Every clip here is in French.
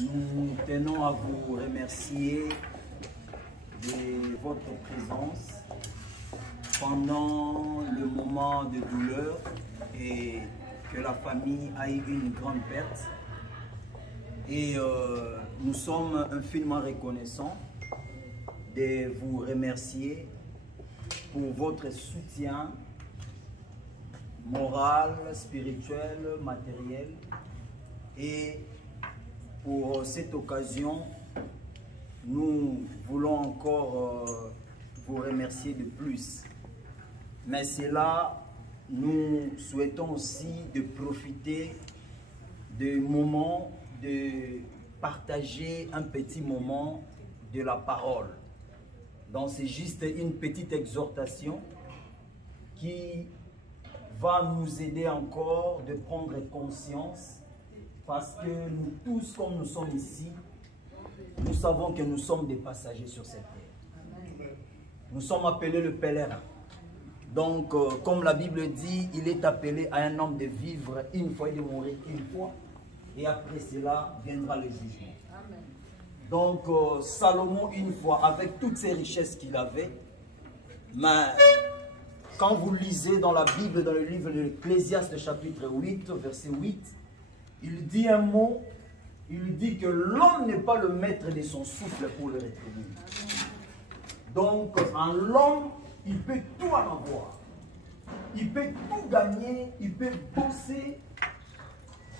Nous tenons à vous remercier de votre présence pendant le moment de douleur et que la famille a eu une grande perte. Et nous sommes infiniment reconnaissants de vous remercier pour votre soutien moral, spirituel, matériel. Et pour cette occasion, nous voulons encore vous remercier de plus. Mais c'est là, nous souhaitons aussi de profiter du moment de partager un petit moment de la parole. Donc c'est juste une petite exhortation qui va nous aider encore de prendre conscience, parce que nous tous, comme nous sommes ici, nous savons que nous sommes des passagers sur cette terre. Nous sommes appelés le pèlerin. Donc, comme la Bible dit, il est appelé à un homme de vivre une fois et de mourir une fois. Et après cela, viendra le jugement. Donc, Salomon, une fois, avec toutes ces richesses qu'il avait, mais quand vous lisez dans la Bible, dans le livre de l'Ecclésiaste, chapitre 8, verset 8, il dit un mot, il dit que l'homme n'est pas le maître de son souffle pour le rétribuer. Donc, en l'homme, il peut tout en avoir. Il peut tout gagner, il peut bosser,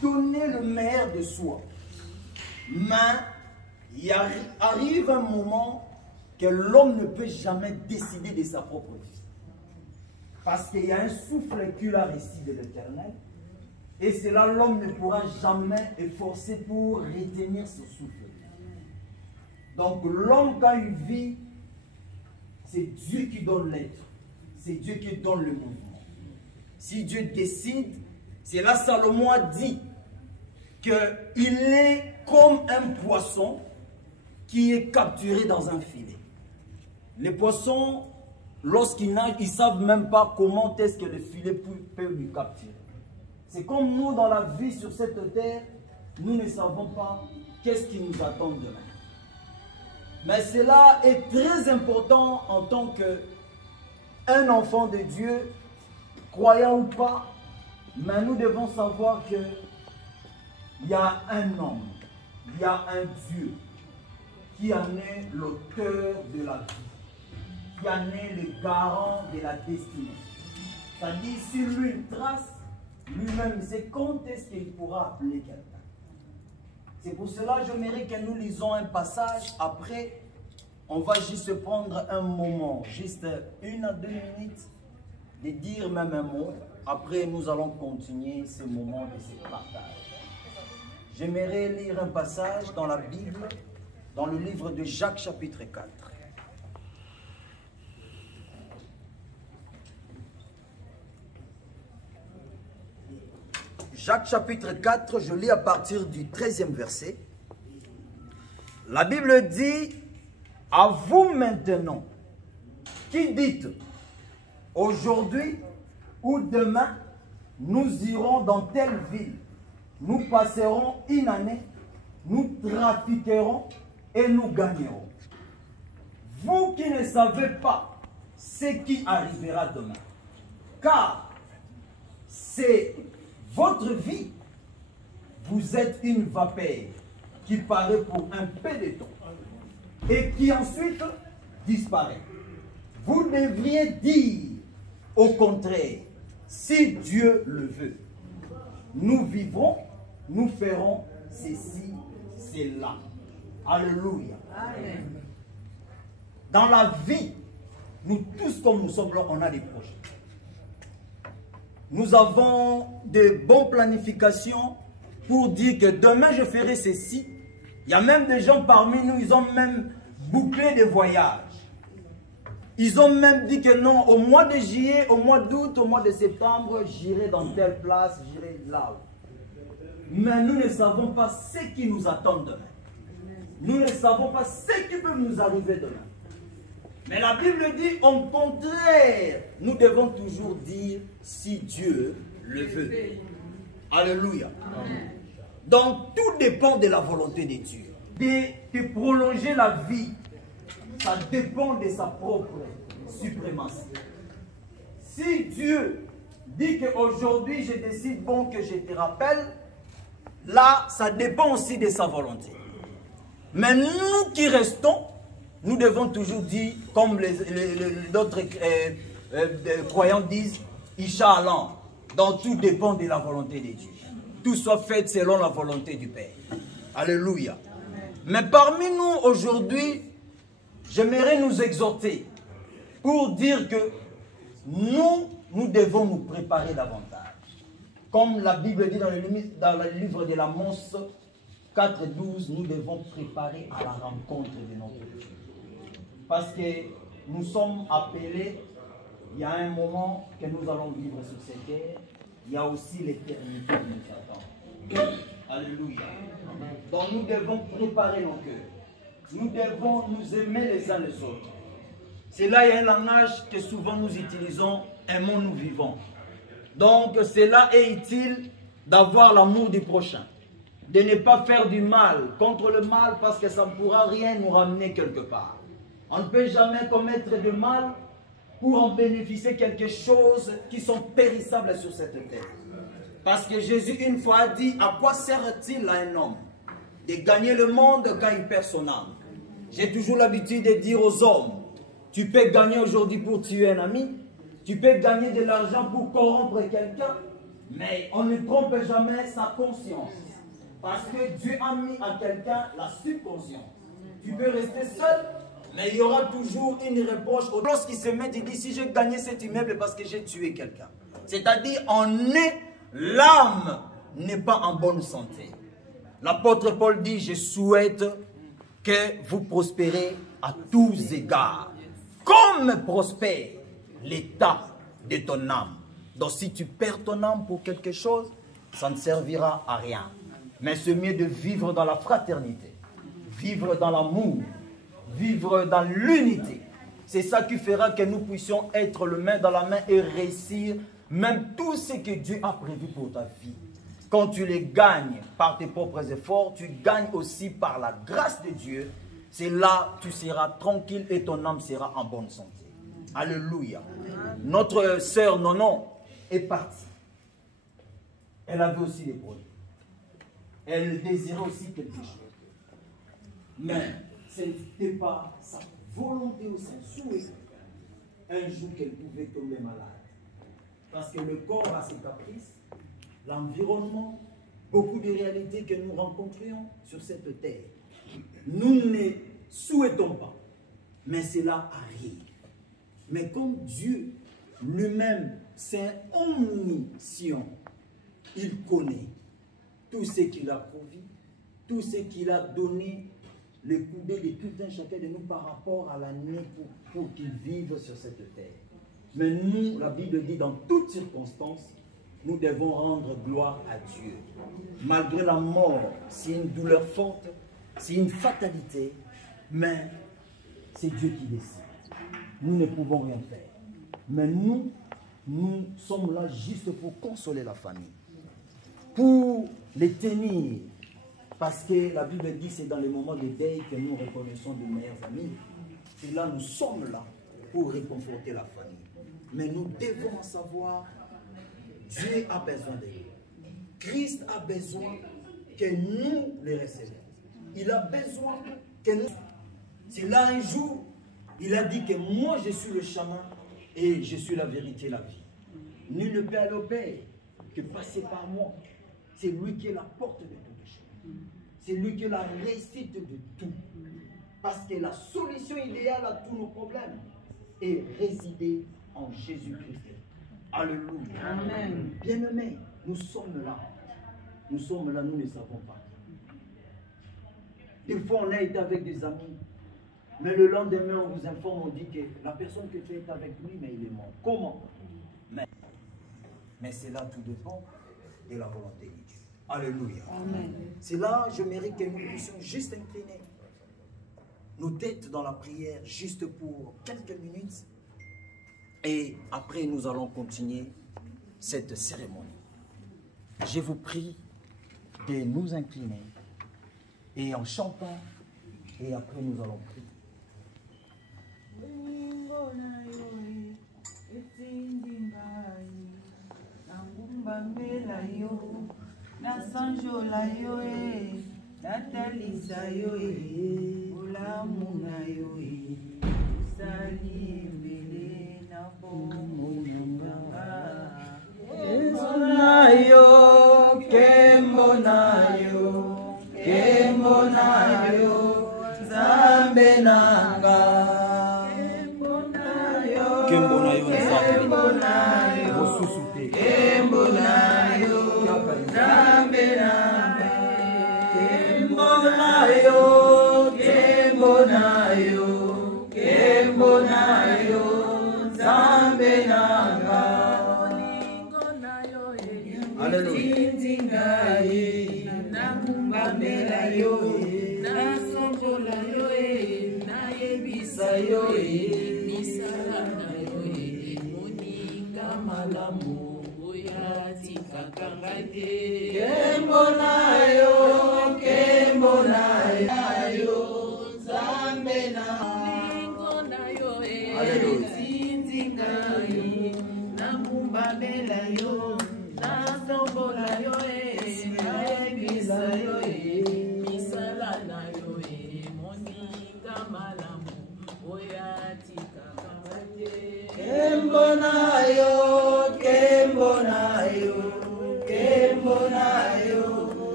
donner le meilleur de soi. Mais il arrive un moment que l'homme ne peut jamais décider de sa propre vie. Parce qu'il y a un souffle qu'il a reçu de l'Éternel. Et c'est là l'homme ne pourra jamais efforcer pour retenir ce souffle. Donc l'homme, quand il vit, c'est Dieu qui donne l'être. C'est Dieu qui donne le mouvement. Si Dieu décide, c'est là Salomon a dit qu'il est comme un poisson qui est capturé dans un filet. Les poissons, lorsqu'ils nagent, ils ne savent même pas comment est-ce que le filet peut lui capturer. C'est comme nous dans la vie sur cette terre, nous ne savons pas qu'est-ce qui nous attend demain. Mais cela est très important en tant qu'un enfant de Dieu, croyant ou pas, mais nous devons savoir qu'il y a un homme, il y a un Dieu qui en est l'auteur de la vie, qui en est le garant de la destinée. C'est-à-dire, si lui il trace, lui-même, c'est quand est-ce qu'il pourra appeler quelqu'un. C'est pour cela que j'aimerais que nous lisons un passage. Après, on va juste prendre un moment, juste 1 à 2 minutes, de dire même un mot. Après, nous allons continuer ce moment de ce partage. J'aimerais lire un passage dans la Bible, dans le livre de Jacques chapitre 4. Jacques chapitre 4, je lis à partir du 13e verset. La Bible dit, à vous maintenant, qui dites, aujourd'hui ou demain, nous irons dans telle ville, nous passerons une année, nous trafiquerons et nous gagnerons. Vous qui ne savez pas ce qui arrivera demain, car c'est votre vie, vous êtes une vapeur qui paraît pour un peu de temps et qui ensuite disparaît. Vous devriez dire au contraire, si Dieu le veut, nous vivrons, nous ferons ceci, cela. Alléluia. Amen. Dans la vie, nous tous comme nous sommes là, on a des projets. Nous avons de bonnes planifications pour dire que demain je ferai ceci. Il y a même des gens parmi nous, ils ont même bouclé des voyages. Ils ont même dit que non, au mois de juillet, au mois d'août, au mois de septembre, j'irai dans telle place, j'irai là. Mais nous ne savons pas ce qui nous attend demain. Nous ne savons pas ce qui peut nous arriver demain. Mais la Bible dit, au contraire, nous devons toujours dire si Dieu le veut. Alléluia. Amen. Donc tout dépend de la volonté de Dieu. De prolonger la vie, ça dépend de sa propre suprématie. Si Dieu dit qu'aujourd'hui je décide bon que je te rappelle, là ça dépend aussi de sa volonté. Mais nous qui restons, nous devons toujours dire, comme d'autres croyants disent, Inch'Allah. Donc tout dépend de la volonté de Dieu. Tout soit fait selon la volonté du Père. Alléluia. Mais parmi nous aujourd'hui, j'aimerais nous exhorter pour dire que nous devons nous préparer davantage. Comme la Bible dit dans le livre de l'Amos 4:12, nous devons préparer à la rencontre de notre Dieu. Parce que nous sommes appelés, il y a un moment que nous allons vivre sur cette terre, il y a aussi l'éternité qui nous attend. Alléluia. Donc nous devons préparer nos cœurs. Nous devons nous aimer les uns les autres. C'est là, il y a un langage que souvent nous utilisons, aimons nous vivons. Donc cela est utile d'avoir l'amour du prochain. De ne pas faire du mal contre le mal parce que ça ne pourra rien nous ramener quelque part. On ne peut jamais commettre de mal pour en bénéficier quelque chose qui sont périssables sur cette terre. Parce que Jésus une fois a dit, à quoi sert-il à un homme de gagner le monde quand il perd son âme? J'ai toujours l'habitude de dire aux hommes, tu peux gagner aujourd'hui pour tuer un ami, tu peux gagner de l'argent pour corrompre quelqu'un, mais on ne trompe jamais sa conscience. Parce que Dieu a mis à quelqu'un la subconscience. Tu peux rester seul, mais il y aura toujours une reproche. Lorsqu'il se met, il dit, si j'ai gagné cet immeuble parce que j'ai tué quelqu'un. C'est-à-dire, l'âme n'est pas en bonne santé. L'apôtre Paul dit, je souhaite que vous prospérez à tous égards, comme prospère l'état de ton âme. Donc si tu perds ton âme pour quelque chose, ça ne servira à rien. Mais c'est mieux de vivre dans la fraternité, vivre dans l'amour, vivre dans l'unité. C'est ça qui fera que nous puissions être le main dans la main et réussir même tout ce que Dieu a prévu pour ta vie. Quand tu les gagnes par tes propres efforts, tu gagnes aussi par la grâce de Dieu. C'est là que tu seras tranquille et ton âme sera en bonne santé. Alléluia. Notre sœur Nonon est partie. Elle avait aussi des projets. Elle désirait aussi quelque chose. Mais ce n'était pas sa volonté ou son souhait un jour qu'elle pouvait tomber malade. Parce que le corps a ses caprices, l'environnement, beaucoup de réalités que nous rencontrions sur cette terre. Nous ne souhaitons pas, mais cela arrive. Mais comme Dieu lui-même, c'est omniscient, il connaît tout ce qu'il a promis, tout ce qu'il a donné, le coudé de tout un chacun de nous par rapport à l'année pour qu'il vive sur cette terre. Mais nous, la Bible dit, dans toutes circonstances, nous devons rendre gloire à Dieu. Malgré la mort, c'est une douleur forte, c'est une fatalité, mais c'est Dieu qui décide. Nous ne pouvons rien faire. Mais nous sommes là juste pour consoler la famille, pour les tenir. Parce que la Bible dit que c'est dans les moments de deuil que nous reconnaissons de meilleurs amis. Et là, nous sommes là pour réconforter la famille. Mais nous devons savoir, Dieu a besoin de nous. Christ a besoin que nous les recevions. Il a besoin que nous... C'est là un jour, il a dit que moi je suis le chemin et je suis la vérité et la vie. Nul ne peut aller au Père que passer par moi. C'est lui qui est la porte de toutes choses. C'est lui qui est la réussite de tout. Parce que la solution idéale à tous nos problèmes est résider en Jésus-Christ. Alléluia. Amen. Bien-aimés, nous sommes là. Nous sommes là, nous ne savons pas. Des fois, on a été avec des amis. Mais le lendemain, on vous informe, on dit que la personne que tu es avec lui, mais il est mort. Comment? Mais c'est là, tout dépend de la volonté de Dieu. Alléluia. C'est là, je mérite que nous puissions juste incliner nos têtes dans la prière, juste pour quelques minutes. Et après, nous allons continuer cette cérémonie. Je vous prie de nous incliner et en chantant, et après nous allons prier.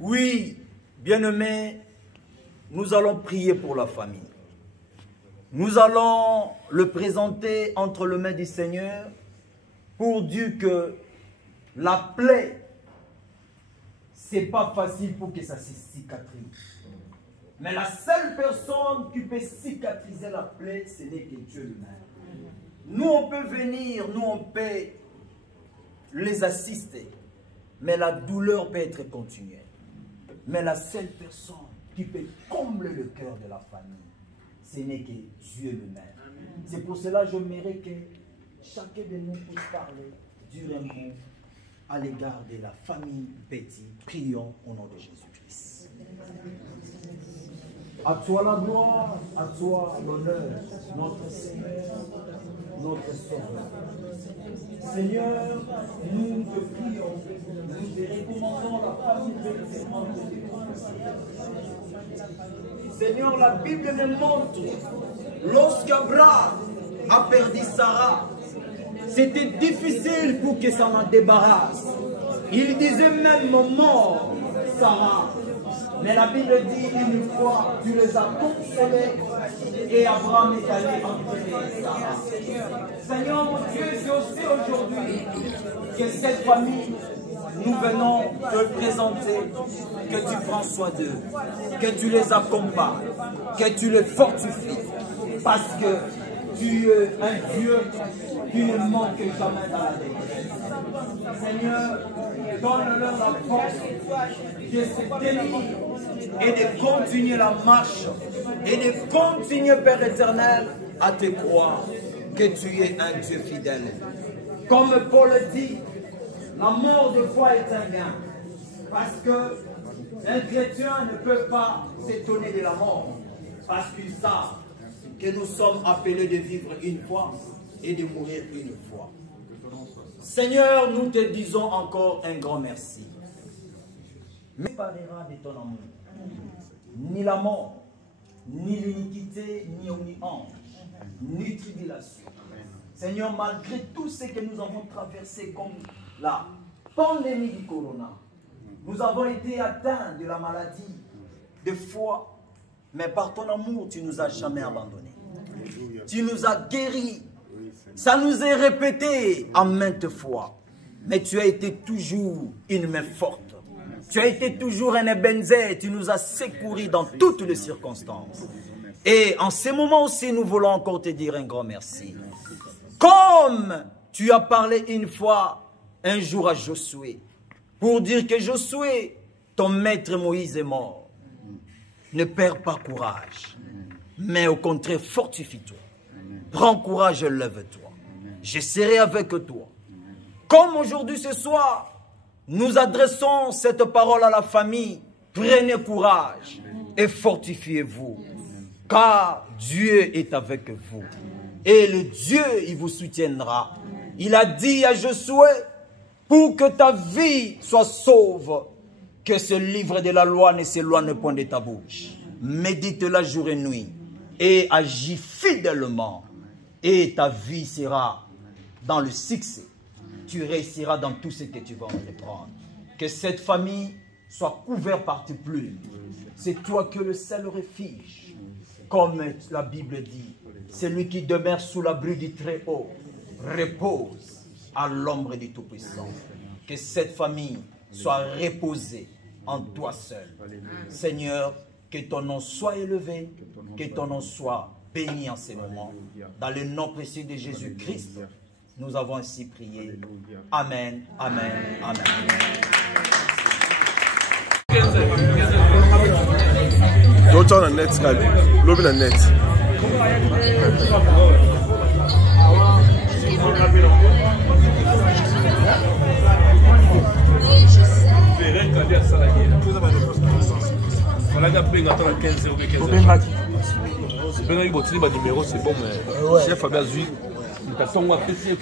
Oui, bien-aimés, nous allons prier pour la famille. Nous allons le présenter entre les mains du Seigneur pour dire que la plaie, c'est pas facile pour que ça se cicatrise. Mais la seule personne qui peut cicatriser la plaie, ce n'est que Dieu lui-même. Nous, on peut venir, nous, on peut les assister. Mais la douleur peut être continuelle. Mais la seule personne qui peut combler le cœur de la famille, ce n'est que Dieu lui-même. C'est pour cela que j'aimerais que chacun de nous puisse parler un mot à l'égard de la famille Betty. Prions au nom de Jésus-Christ. À toi la gloire, à toi l'honneur, notre Seigneur, notre Sauveur. Seigneur, nous te prions, nous te recommandons la famille Betty. Seigneur, la Bible nous montre, lorsqu'Abraham a perdu Sarah, c'était difficile pour que ça en débarrasse. Il disait même mort, Sarah. Mais la Bible dit une fois, tu les as consolés et Abraham est allé enterrer Sarah. Seigneur mon Dieu, c'est aussi aujourd'hui que cette famille, nous venons te présenter, que tu prends soin d'eux, que tu les accompagnes, que tu les fortifies, parce que tu es un Dieu qui ne manque jamais dans la détresse. Seigneur, donne-leur la force de se tenir et de continuer la marche et de continuer, Père éternel, à te croire que tu es un Dieu fidèle. Comme Paul dit, la mort de foi est un gain, parce qu'un chrétien ne peut pas s'étonner de la mort, parce qu'il sait que nous sommes appelés de vivre une fois et de mourir une fois. Seigneur, nous te disons encore un grand merci. Mais parlera de ton amour, ni la mort, ni l'iniquité, ni omni-ange, ni tribulation. Seigneur, malgré tout ce que nous avons traversé comme la pandémie du corona, nous avons été atteints de la maladie, de foi, mais par ton amour, tu ne nous as jamais abandonnés. Tu nous as guéris. Ça nous est répété en maintes fois. Mais tu as été toujours une main forte. Tu as été toujours un Ebenezer. Tu nous as secourus dans toutes les circonstances. Et en ces moments aussi, nous voulons encore te dire un grand merci. Comme tu as parlé une fois, un jour à Josué, pour dire que Josué, ton maître Moïse est mort. Ne perds pas courage, mais au contraire, fortifie-toi. Prends courage et lève-toi. Je serai avec toi. Comme aujourd'hui, ce soir, Nous adressons cette parole à la famille. Prenez courage et fortifiez-vous, car Dieu est avec vous. Et le Dieu, il vous soutiendra. Il a dit à Josué, pour que ta vie soit sauve, que ce livre de la loi ne s'éloigne point de ta bouche. Médite-la jour et nuit et agis fidèlement. Et ta vie sera dans le succès. Tu réussiras dans tout ce que tu vas entreprendre. Que cette famille soit couverte par tes plumes. C'est toi que le seul refuge. Comme la Bible dit, celui qui demeure sous l'abri du Très-Haut repose à l'ombre du Tout-Puissant. Que cette famille soit reposée en toi seul. Seigneur, que ton nom soit élevé, que ton nom soit béni en ces moments. Dans le nom précieux de Jésus-Christ, nous avons ainsi prié. Amen, amen, amen. Don't turn on net, lobby on net. On a appelé à 15 000 numéro, c'est bon, mais chef Fabien Zui, il a son apprécié.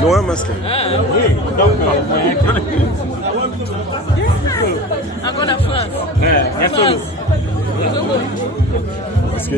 Non, un masque. Encore la France. Parce que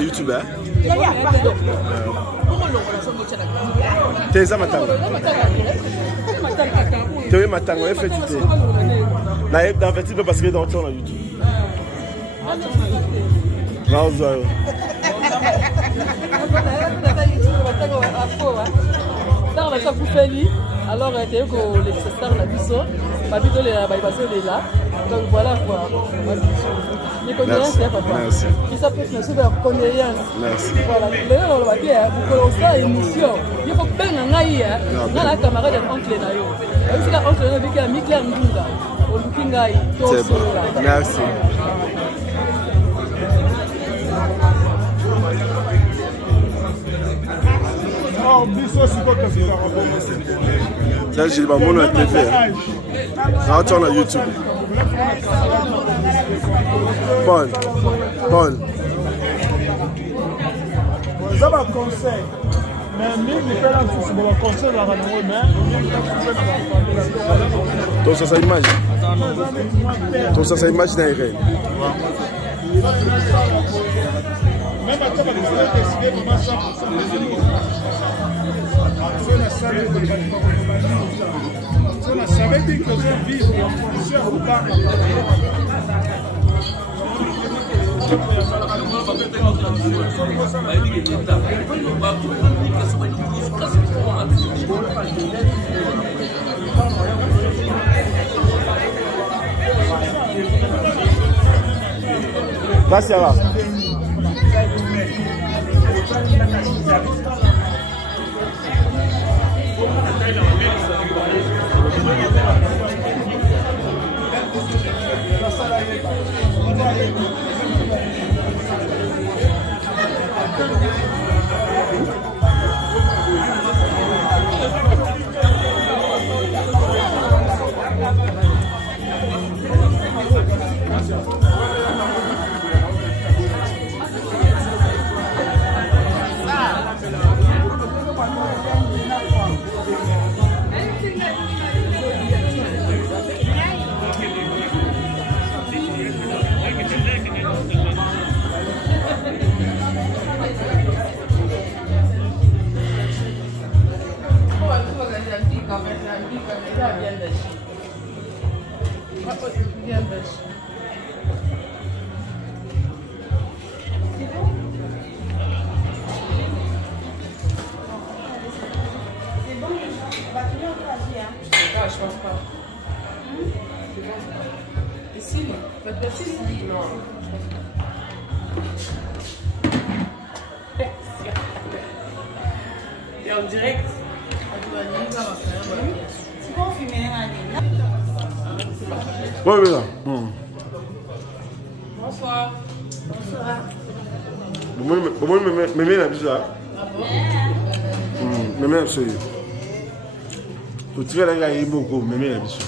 YouTube. Teza matango. Teza matango, effectivité. Dans petit peu parce que dans ton YouTube. Alors, les stars la biso, donc voilà quoi. Merci. Merci. Merci. Voilà. Vous connaissez l'émission. Il faut bien dans la camarade d'oncle Nayo. C'est là oncle Nayo qui a mis clair Ndunga. Merci. Ça, j'ai pas mon TV. Ça tourne à YouTube. Paul. Ça va conseil. Mais nous, nous faisons un conseil à la donc ça image. Donc ça image dans les règles. Même à toi, tu vas décider comment ça. Ça veut dire que je vis en fonction de Gracias. Je pense pas. Et si, pas de bêtises? Non. Et en direct? C'est bon, fumer un Oui, oui, là. Bonsoir. Bonsoir. Mémé la bise là. Ah bon? Mémé absolument. Tu vas la gagner beaucoup, mémé la bise.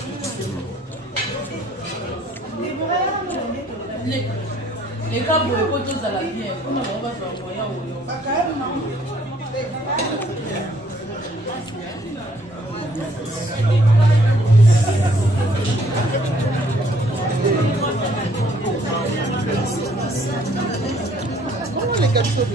Les gars, vous pouvez tous à la vie. Comment on va faire un moyen ou comment les gars chauds?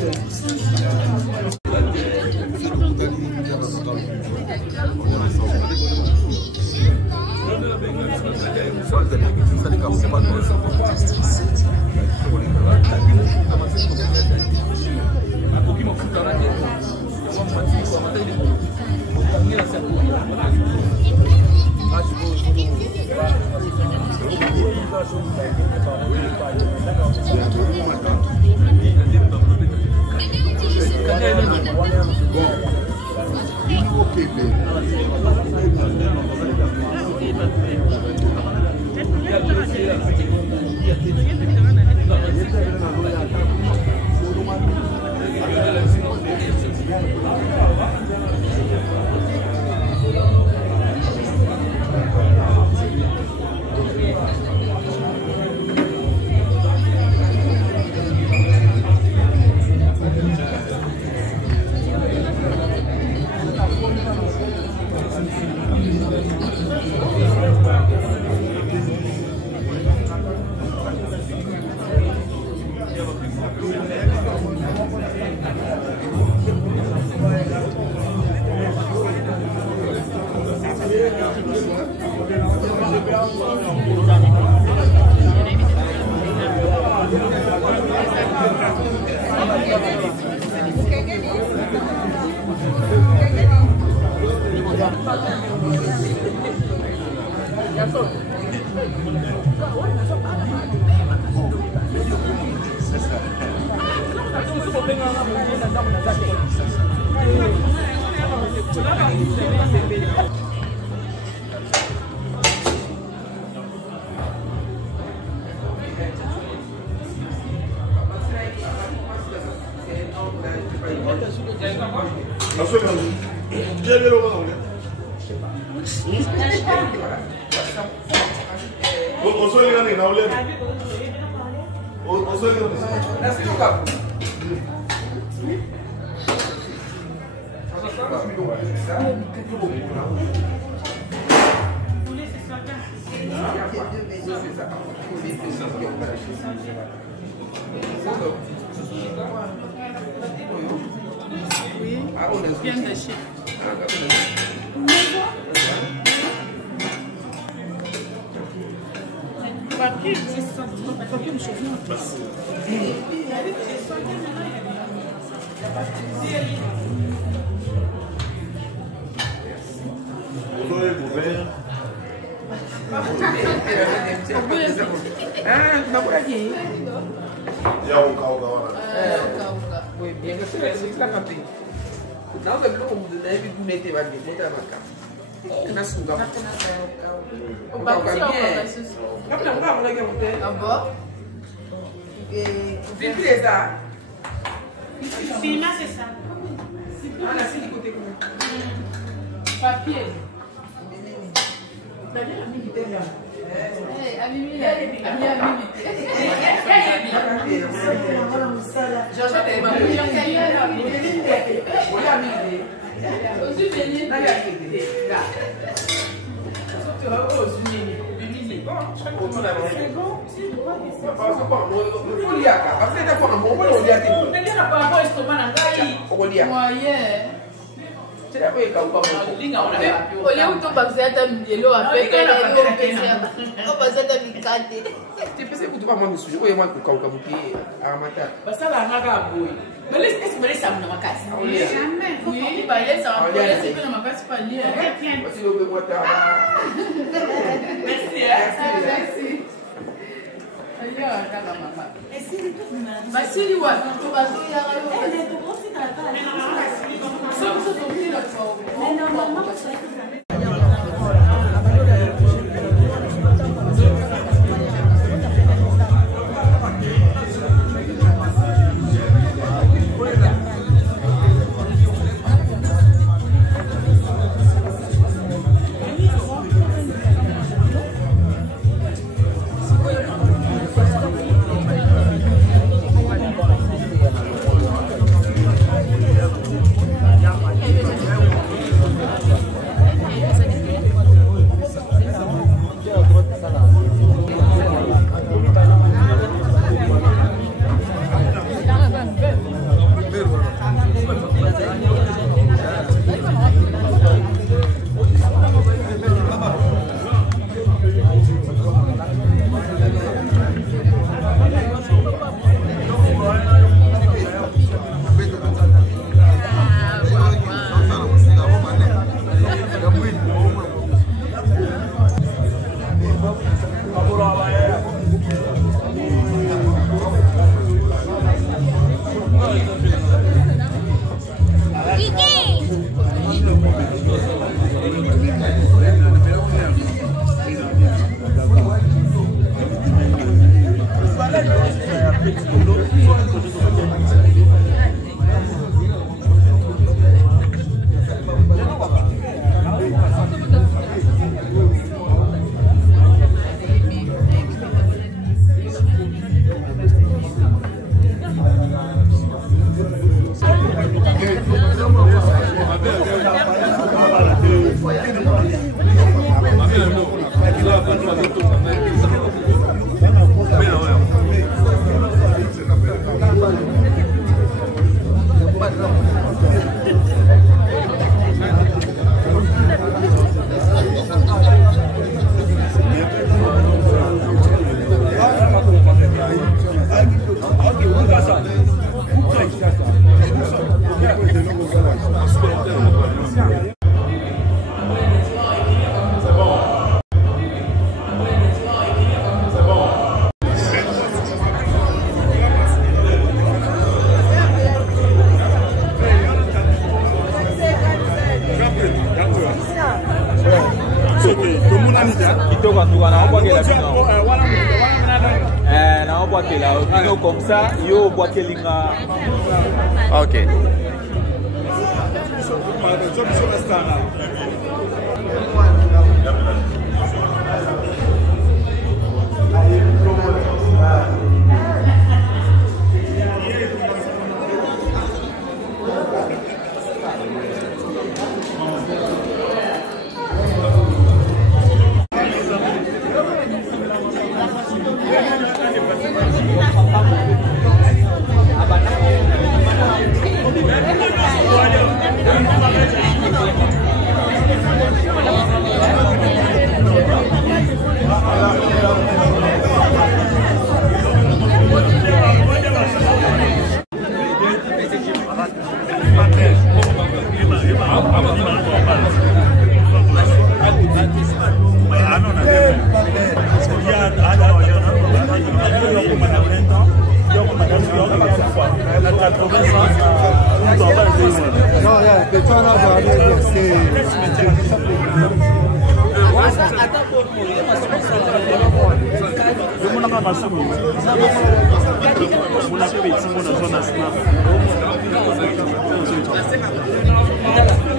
Papier. Olha o teu baseado milho a pegar o baseado mikate. Tipo esse que tu vai mandar sujo, eu mando com o porque a matar. Basta lá na gaboi. Mas esse merece uma casa. Jamais. Oui, beleza. Olha, você não vai para ali. Você não vai botar. Merci. Merci. Olha, cara, mamãe. Mas se ele vai, tu vai ir lá. Comme ça, yo boîte linga. Ok. 80 ans. Non, que tu en as regardé, c'est.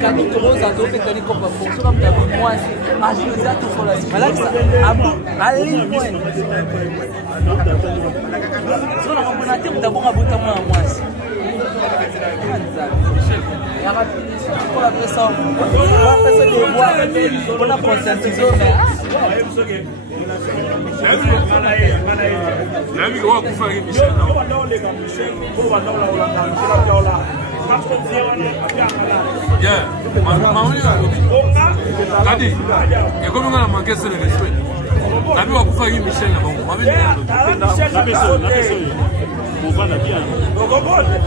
Kami toza tope kani ko ba foso ba mta mwasi ajuza to fola malaksa abu ali mwen so na mona te mta bonga buta mwa mwasi ya rapide pour la personne va passer de voir on a conscientisé mais Nami kwa kufanya Michel na. Yeah, maoni kadi. Eko minga na manque de respect. Nami kwa kufanya Michel na bongo. Mami Michel na beso na beso. Bovana bien. Bogobone.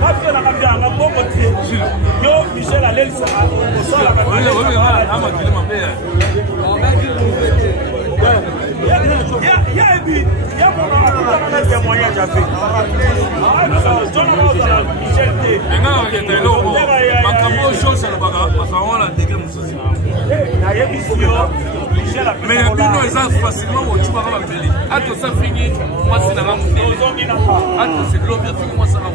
Parce na kabia na bongo tie. Yo Michel a l'elsa au sol la. Oui, ama kile mapea. Il y a mon témoignage à faire. Michel T. Mais il y a des gens facilement où tu vas m'appeler. Attends, ça finit. Moi, c'est la rampe. Attends, c'est l'homme qui a fini. Moi, ça va.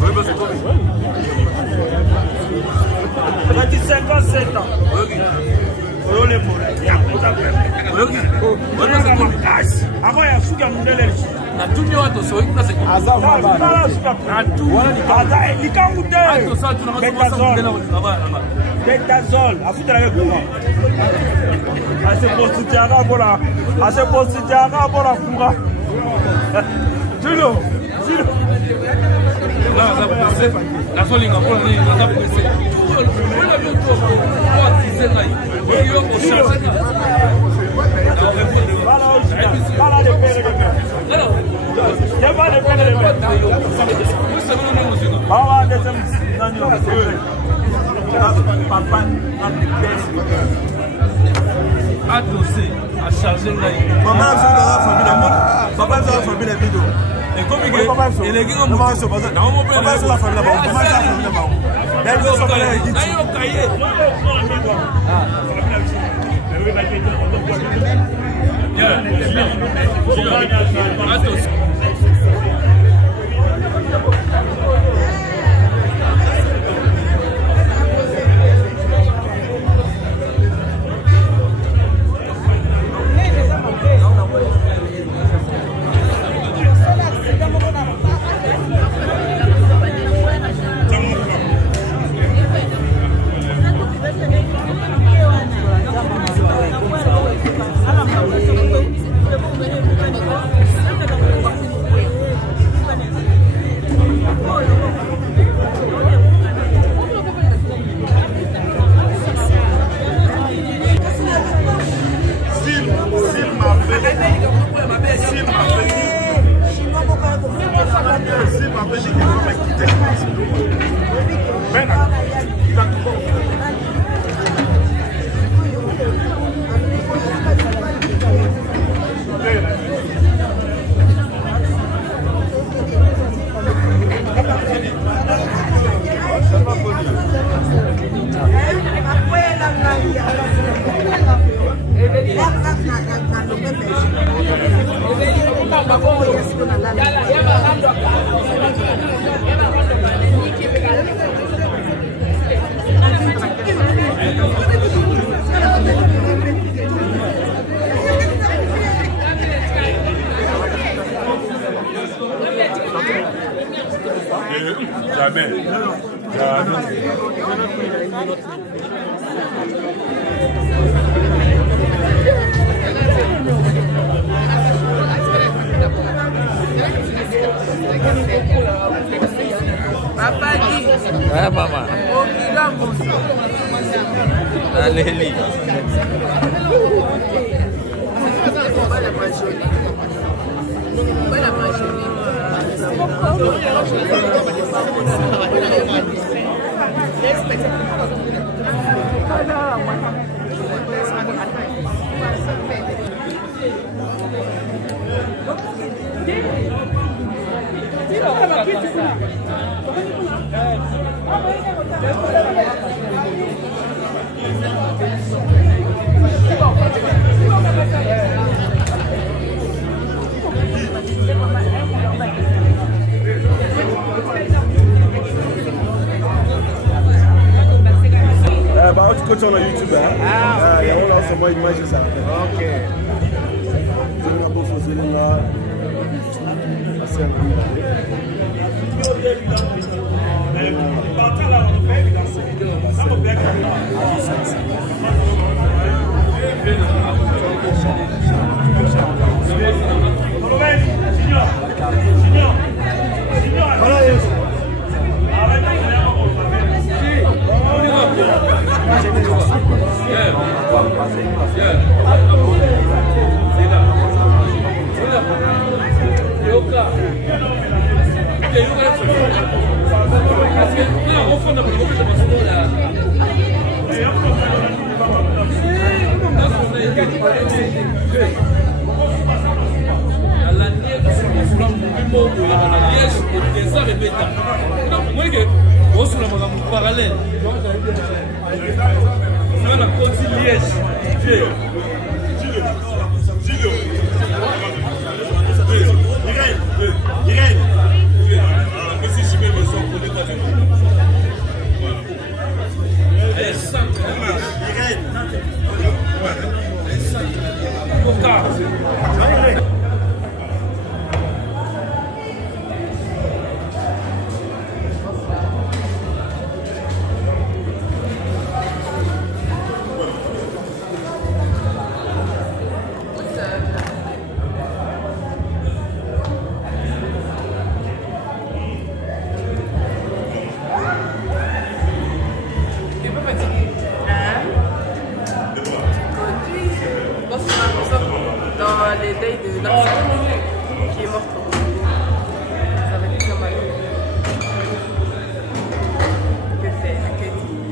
Oui, parce que toi. 57 ans. Oui. Avant ya suka mundele na tumio watu so ikuna se aza mama na tu aza likangu ato sa tu na mundele baba Betazol afuta avec moi ase postitiara bola fura Julo la solinga pour ni na blessé wala bio to kwa tisenga hiyo ko shaka Para de pere de pere. Lleva de pere de pere. Baba de nani papa na de pere. Adossé à charger là. Maman a fait la famille, papa a fait la famille vidéo. Et comme il est grand moment sur bazar. Non mon père, la famille là-bas. Comment ça famille là-bas? Elle veut sortir là ici. D'ailleurs cahier. Adossé. Jamais. Papa dit. Ouais, maman. Allez, quand tu es sur YouTube. Il y a aussi moi image ça. Ok. Je vais vous faire là. C'est parallèle. On a continué Liège. Les days de Narcisse qui est morte. Ça va être très mal. Que faire? Que dire?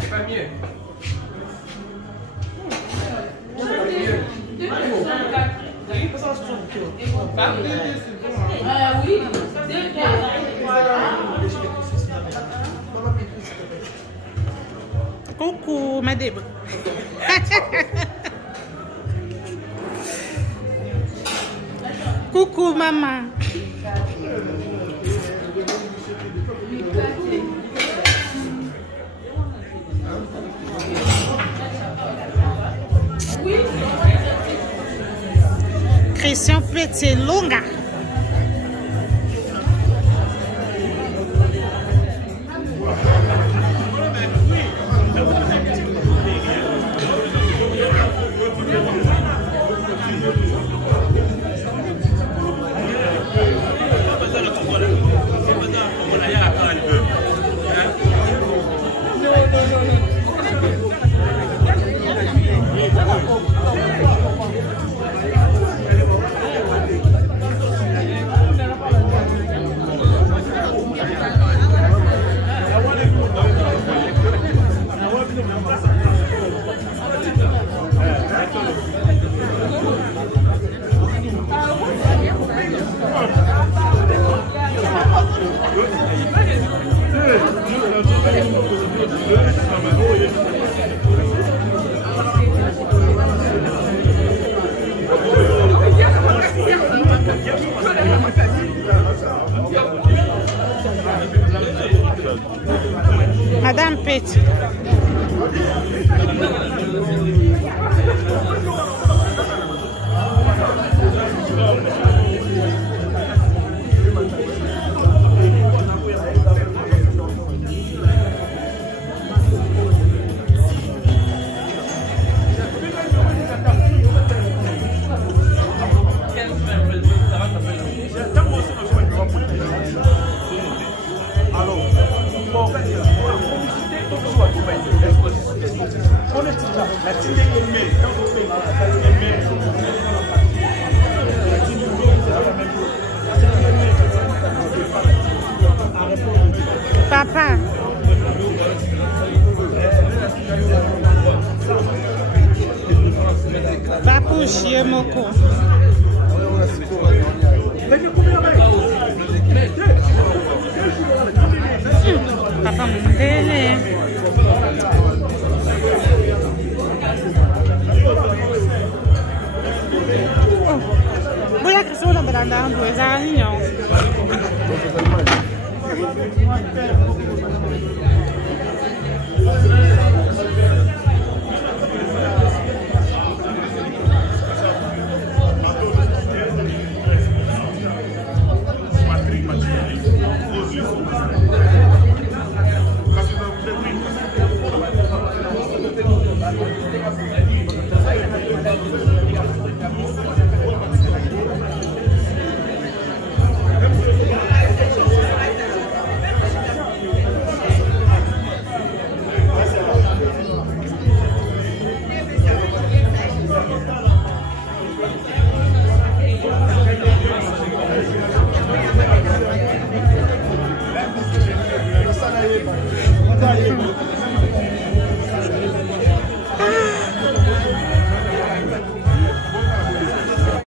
C'est pas mieux. Oui. Coucou, madame. Coucou, maman. Christian Petit Longa. Madame Petit. Papa. Papushi moko. Papa mundele. Voy a que solo me dan dando esa niña. Tá aí.